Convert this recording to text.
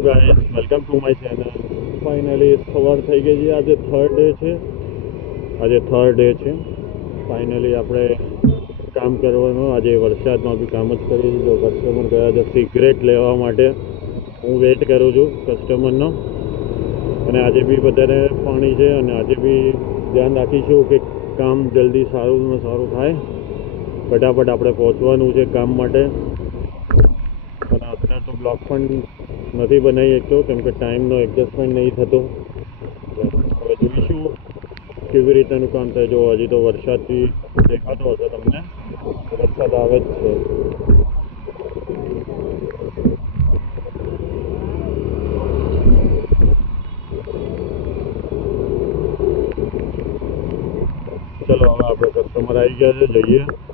Guys welcome to my channel. Finally સવાર થઈ ગઈ છે. આજે થર્ડ ડે છે. ફાઇનલી આપણે કામ કરવાનું. આજે વરસાદમાં બી કામ જ કરીએ છીએ. જો કસ્ટમર ગયા છે સિગરેટ લેવા માટે, હું વેઇટ કરું છું કસ્ટમરનો. અને આજે બી બધાને પાણી છે અને આજે બી ધ્યાન રાખીશું કે કામ જલ્દી સારું થાય. ફટાફટ આપણે પહોંચવાનું છે કામ માટે. અને અત્યારે તો બ્લોગ પણ નથી બનાવી શકતો કેમ કે ટાઈમનો એડજસ્ટમેન્ટ નહીં થતો. હવે જોઈશું કેવી રીતેનું કામ થાય. જો હજી તો વરસાદથી દેખાતો હશે તમને, વરસાદ આવે જ છે. ચલો હવે આપણે કસ્ટમર આવી ગયા છે, જઈએ.